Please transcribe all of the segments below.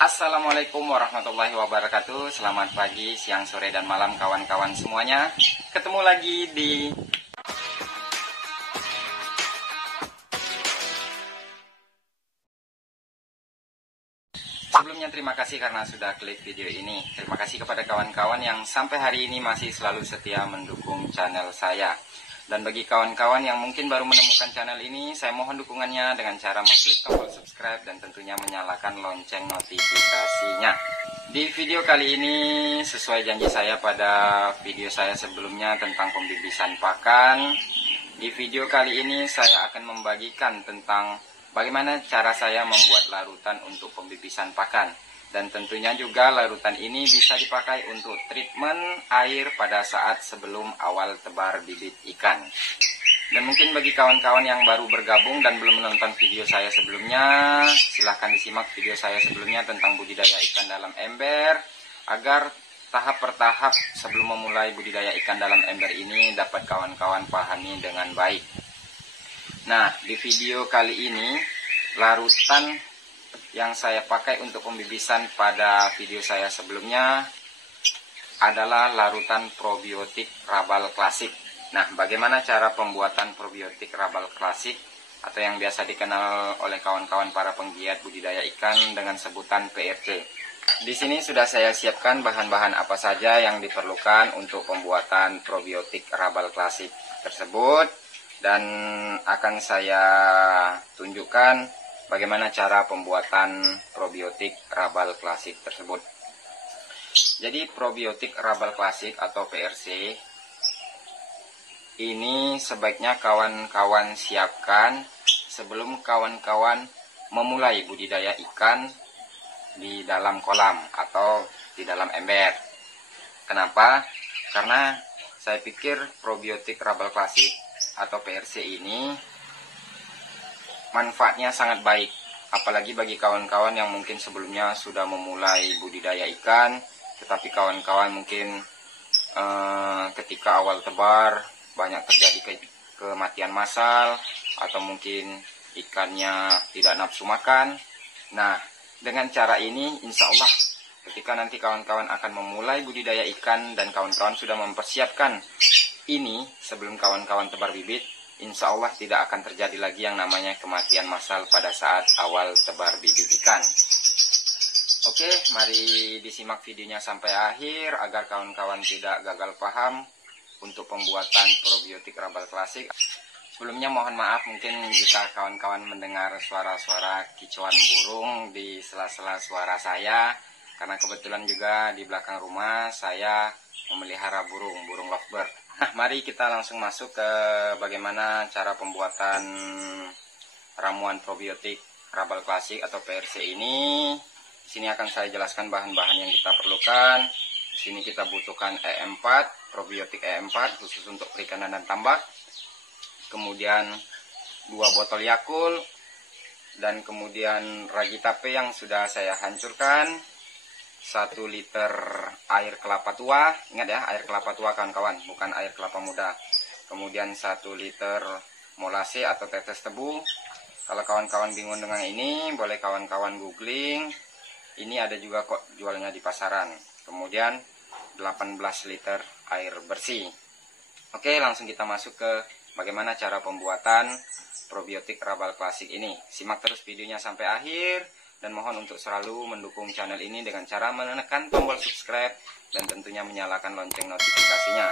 Assalamualaikum warahmatullahi wabarakatuh. Selamat pagi, siang, sore, dan malam kawan-kawan semuanya. Ketemu lagi di Sebelumnya terima kasih karena sudah klik video ini. Terima kasih kepada kawan-kawan yang sampai hari ini masih selalu setia mendukung channel saya. Dan bagi kawan-kawan yang mungkin baru menemukan channel ini, saya mohon dukungannya dengan cara mengklik tombol subscribe dan tentunya menyalakan lonceng notifikasinya. Di video kali ini, sesuai janji saya pada video saya sebelumnya tentang pembibisan pakan, di video kali ini saya akan membagikan tentang bagaimana cara saya membuat larutan untuk pembibisan pakan. Dan tentunya juga larutan ini bisa dipakai untuk treatment air pada saat sebelum awal tebar bibit ikan. Dan mungkin bagi kawan-kawan yang baru bergabung dan belum menonton video saya sebelumnya, silahkan disimak video saya sebelumnya tentang budidaya ikan dalam ember, agar tahap per tahap sebelum memulai budidaya ikan dalam ember ini dapat kawan-kawan pahami dengan baik. Nah, di video kali ini, larutan yang saya pakai untuk pembibisan pada video saya sebelumnya adalah larutan probiotik Rabal Klasik. Nah, bagaimana cara pembuatan probiotik Rabal Klasik atau yang biasa dikenal oleh kawan-kawan para penggiat budidaya ikan dengan sebutan PRC. Di sini sudah saya siapkan bahan-bahan apa saja yang diperlukan untuk pembuatan probiotik Rabal Klasik tersebut, dan akan saya tunjukkan bagaimana cara pembuatan probiotik Rabal Klasik tersebut. Jadi probiotik Rabal Klasik atau PRC ini sebaiknya kawan-kawan siapkan sebelum kawan-kawan memulai budidaya ikan di dalam kolam atau di dalam ember. Kenapa? Karena saya pikir probiotik Rabal Klasik atau PRC ini manfaatnya sangat baik, apalagi bagi kawan-kawan yang mungkin sebelumnya sudah memulai budidaya ikan, tetapi kawan-kawan mungkin ketika awal tebar banyak terjadi kematian massal, atau mungkin ikannya tidak nafsu makan. Nah, dengan cara ini insya Allah ketika nanti kawan-kawan akan memulai budidaya ikan dan kawan-kawan sudah mempersiapkan ini sebelum kawan-kawan tebar bibit, insya Allah tidak akan terjadi lagi yang namanya kematian massal pada saat awal tebar bibit ikan. Oke, mari disimak videonya sampai akhir agar kawan-kawan tidak gagal paham untuk pembuatan probiotik Rabal Klasik. Sebelumnya mohon maaf mungkin jika kawan-kawan mendengar suara-suara kicauan burung di sela-sela suara saya, karena kebetulan juga di belakang rumah saya memelihara burung lovebird. Nah, mari kita langsung masuk ke bagaimana cara pembuatan ramuan probiotik Rabal Klasik atau PRC ini. Di sini akan saya jelaskan bahan-bahan yang kita perlukan. Di sini kita butuhkan E4, probiotik E4 khusus untuk perikanan dan tambak. Kemudian 2 botol Yakult, dan kemudian ragi tape yang sudah saya hancurkan. 1 liter air kelapa tua, ingat ya, air kelapa tua kawan-kawan, bukan air kelapa muda. Kemudian 1 liter molase atau tetes tebu. Kalau kawan-kawan bingung dengan ini, boleh kawan-kawan googling, ini ada juga kok jualnya di pasaran. Kemudian 18 liter air bersih. Oke, langsung kita masuk ke bagaimana cara pembuatan probiotik Rabal Klasik ini. Simak terus videonya sampai akhir. Dan mohon untuk selalu mendukung channel ini dengan cara menekan tombol subscribe dan tentunya menyalakan lonceng notifikasinya.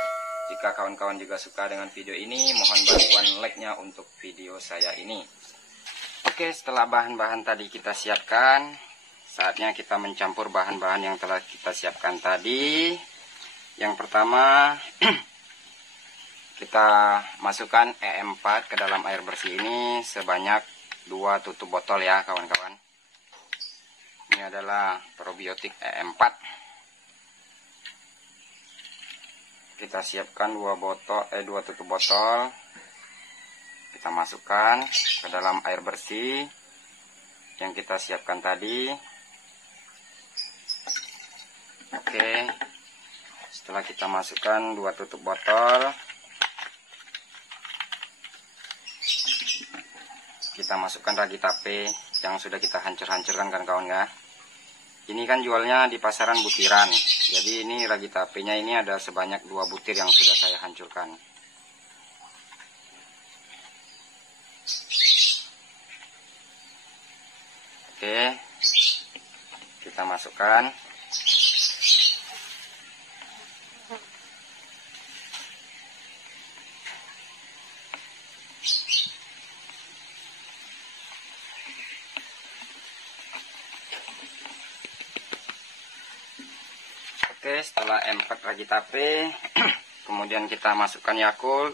Jika kawan-kawan juga suka dengan video ini, mohon bantuan like-nya untuk video saya ini. Oke, setelah bahan-bahan tadi kita siapkan, saatnya kita mencampur bahan-bahan yang telah kita siapkan tadi. Yang pertama, kita masukkan E4 ke dalam air bersih ini sebanyak 2 tutup botol ya kawan-kawan. Ini adalah probiotik E4. Kita siapkan 2 tutup botol. Kita masukkan ke dalam air bersih yang kita siapkan tadi. Oke. Setelah kita masukkan 2 tutup botol, kita masukkan ragi tape yang sudah kita hancur-hancurkan kan kawan ya. Ini kan jualnya di pasaran butiran. Jadi ini ragi tapenya ini ada sebanyak 2 butir yang sudah saya hancurkan. Oke, kita masukkan. Oke, setelah empet ragi tape, kemudian kita masukkan Yakult,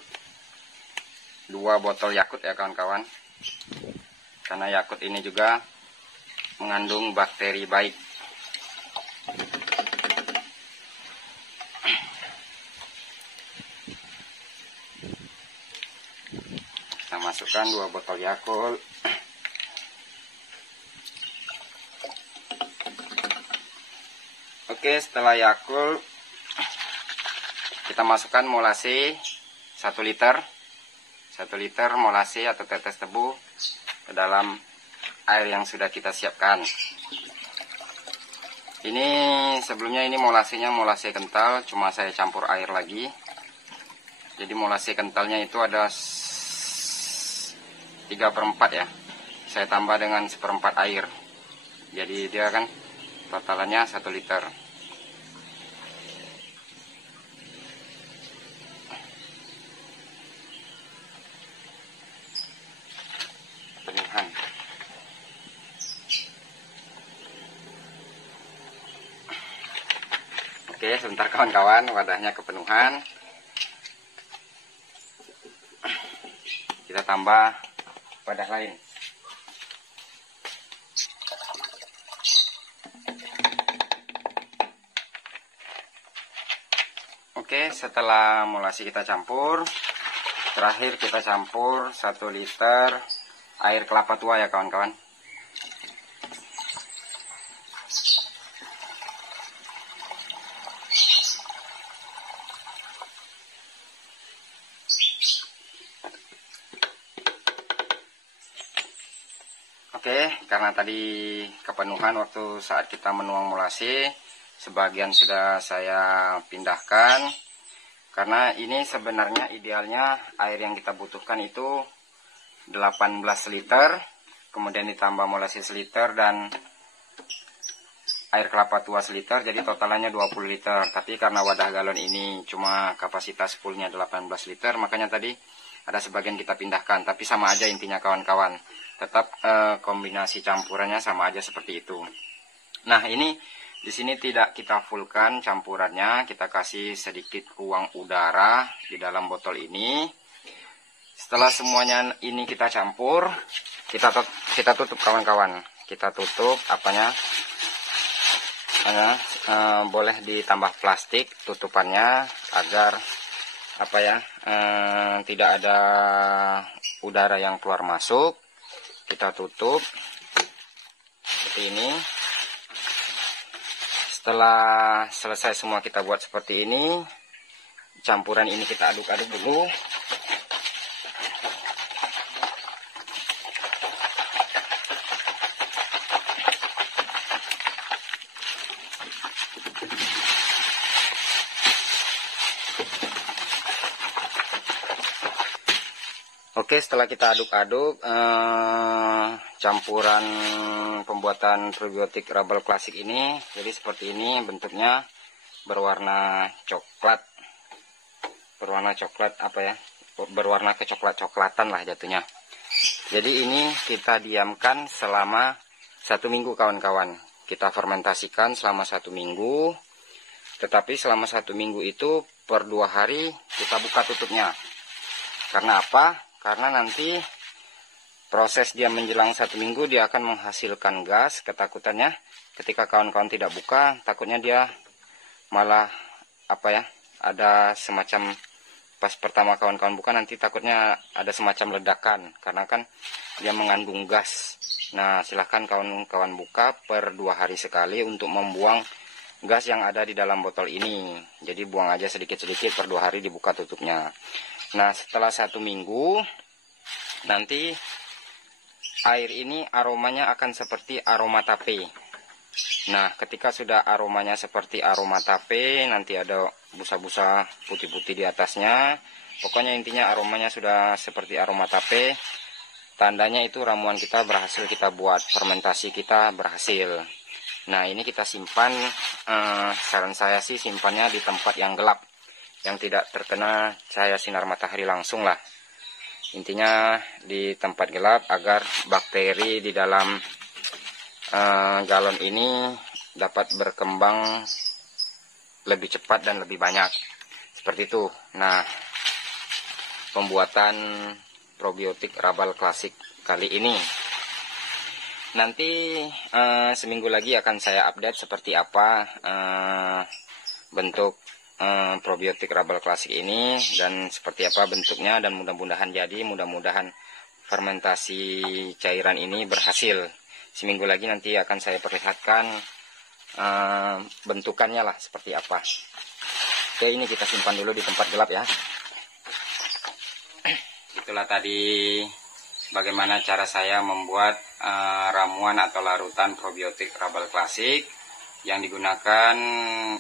2 botol Yakult ya kawan-kawan. Karena Yakult ini juga mengandung bakteri baik. Kita masukkan 2 botol Yakult. Oke, setelah Yakult kita masukkan molase 1 liter. 1 liter molase atau tetes tebu ke dalam air yang sudah kita siapkan. Ini sebelumnya ini molasenya molase kental, cuma saya campur air lagi. Jadi molase kentalnya itu ada 3/4 ya. Saya tambah dengan 1/4 air. Jadi dia kan totalannya 1 liter. Penuhan. Oke, sebentar kawan-kawan, wadahnya kepenuhan. Kita tambah wadah lain. Oke, setelah molasi kita campur, terakhir kita campur 1 liter air kelapa tua ya kawan-kawan. Oke, karena tadi kepenuhan waktu saat kita menuang molase, sebagian sudah saya pindahkan. Karena ini sebenarnya idealnya air yang kita butuhkan itu 18 liter, kemudian ditambah molase 1 liter dan air kelapa tua 1 liter, jadi totalannya 20 liter. Tapi karena wadah galon ini cuma kapasitas fullnya 18 liter, makanya tadi ada sebagian kita pindahkan. Tapi sama aja intinya kawan-kawan, tetap kombinasi campurannya sama aja seperti itu. Nah, ini di sini tidak kita fullkan campurannya, kita kasih sedikit ruang udara di dalam botol ini. Setelah semuanya ini kita campur, kita tutup kawan-kawan. Kita tutup apanya? Boleh ditambah plastik tutupannya agar apa ya? Tidak ada udara yang keluar masuk. Kita tutup seperti ini. Setelah selesai semua kita buat seperti ini, campuran ini kita aduk-aduk dulu. Oke, setelah kita aduk-aduk campuran pembuatan probiotik Rabel klasik ini, jadi seperti ini bentuknya, berwarna coklat, apa ya, berwarna kecoklat-coklatan lah jatuhnya. Jadi ini kita diamkan selama 1 minggu kawan-kawan. Kita fermentasikan selama 1 minggu, tetapi selama 1 minggu itu per 2 hari kita buka tutupnya. Karena apa? Karena nanti proses dia menjelang 1 minggu dia akan menghasilkan gas. Ketakutannya ketika kawan-kawan tidak buka, takutnya dia malah apa ya, ada semacam, pas pertama kawan-kawan buka nanti takutnya ada semacam ledakan, karena kan dia mengandung gas. Nah, silahkan kawan-kawan buka per 2 hari sekali untuk membuang gas yang ada di dalam botol ini. Jadi buang aja sedikit-sedikit, per 2 hari dibuka tutupnya. Nah, setelah 1 minggu nanti air ini aromanya akan seperti aroma tape. Nah, ketika sudah aromanya seperti aroma tape, nanti ada busa-busa putih-putih di atasnya. Pokoknya intinya aromanya sudah seperti aroma tape. Tandanya itu ramuan kita berhasil kita buat, fermentasi kita berhasil. Nah, ini kita simpan, saran saya sih simpannya di tempat yang gelap, yang tidak terkena cahaya sinar matahari langsung lah. Intinya di tempat gelap agar bakteri di dalam galon ini dapat berkembang lebih cepat dan lebih banyak. Seperti itu. Nah, pembuatan probiotik Rabal Klasik kali ini. Nanti seminggu lagi akan saya update seperti apa bentuk probiotik Rabal Klasik ini dan seperti apa bentuknya, dan mudah-mudahan jadi, mudah-mudahan fermentasi cairan ini berhasil. Seminggu lagi nanti akan saya perlihatkan bentukannya lah seperti apa. Oke, ini kita simpan dulu di tempat gelap ya. Itulah tadi bagaimana cara saya membuat ramuan atau larutan probiotik Rabal Klasik yang digunakan,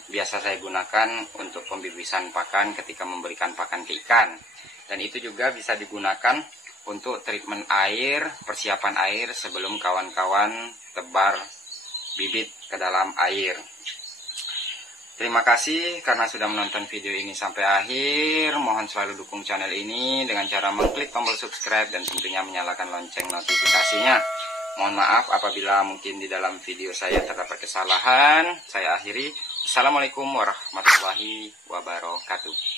biasa saya gunakan untuk pembibisan pakan ketika memberikan pakan ke ikan. Dan itu juga bisa digunakan untuk treatment air, persiapan air sebelum kawan-kawan tebar bibit ke dalam air. Terima kasih karena sudah menonton video ini sampai akhir. Mohon selalu dukung channel ini dengan cara mengklik tombol subscribe dan tentunya menyalakan lonceng notifikasinya. Mohon maaf apabila mungkin di dalam video saya terdapat kesalahan. Saya akhiri. Assalamualaikum warahmatullahi wabarakatuh.